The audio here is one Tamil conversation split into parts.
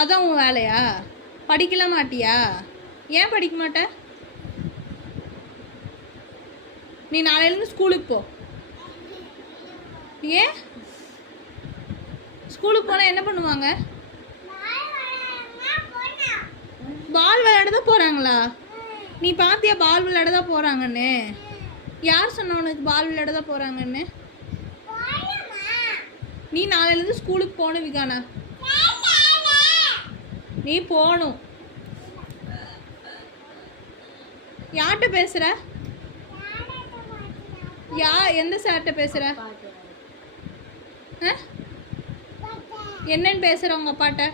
அதான் உன் வேலையா? படிக்கலாம் மாட்டியா? ஏன் படிக்க மாட்ட? நீ நாளையிலேருந்து ஸ்கூலுக்கு போ. ஏன் ஸ்கூலுக்கு போனால் என்ன பண்ணுவாங்க? பால் விளையாட தான் போகிறாங்களா? நீ பார்த்தியா பால் விளையாட தான் போகிறாங்கன்னு? யார் சொன்ன உனக்கு பால் விளையாட தான் போகிறாங்கன்னு? நீ நாளையிலேருந்து ஸ்கூலுக்கு போகணும் விகானா. நீ போகணும். யார்கிட்ட பேசுகிற? எந்த சார்கிட்ட பேசுகிற? என்னன்னு பேசுகிற உங்கள் அப்பாட்ட?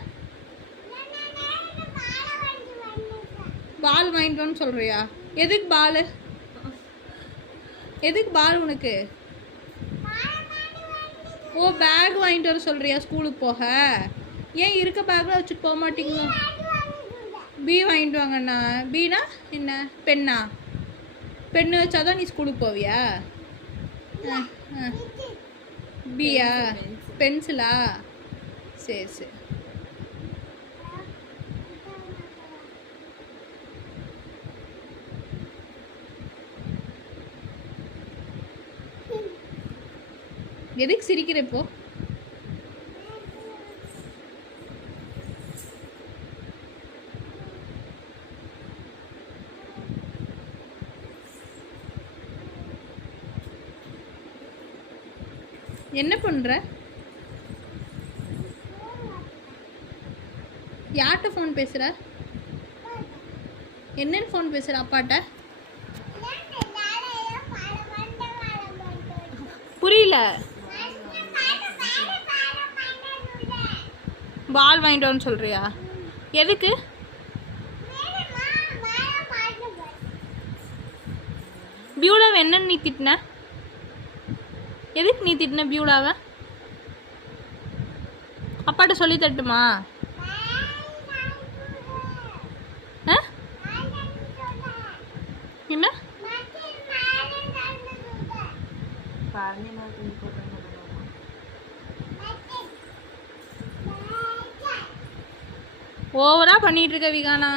பால் வாங்கிட்டு வான்னு சொல்கிறியா? எதுக்கு பால்? எதுக்கு பால் உனக்கு? ஓ, பேக் வாங்கிட்டு வர சொல்கிறியா ஸ்கூலுக்கு போக? ஏன் இருக்க பேக்கில் வச்சுட்டு போக மாட்டீங்களா? பி வாங்கிட்டு வாங்கண்ணா. பீனா என்ன? பெண்ணா? பெண்ணு வச்சாதான் நீ ஸ்கூலுக்கு போவியா? பியா? பென்சிலா? சரி சரி. எதுக்கு சிரிக்கிற இப்போ? என்ன பண்ற? யார்கிட்ட ஃபோன் பேசுற? என்னன்னு ஃபோன் பேசுற? அப்பாட்ட? புரியல. பால் வாங்கிட்டு வான்னு சொல்றியா? எதுக்கு? பியூலாவை என்னன்னு நீ திட்டின? எதுக்கு நீ திட்டின பியூலாவை? அப்பாட்ட சொல்லி தட்டுமா? என்ன? ஓவரா பண்ணிட்டு இருக்க விகானா.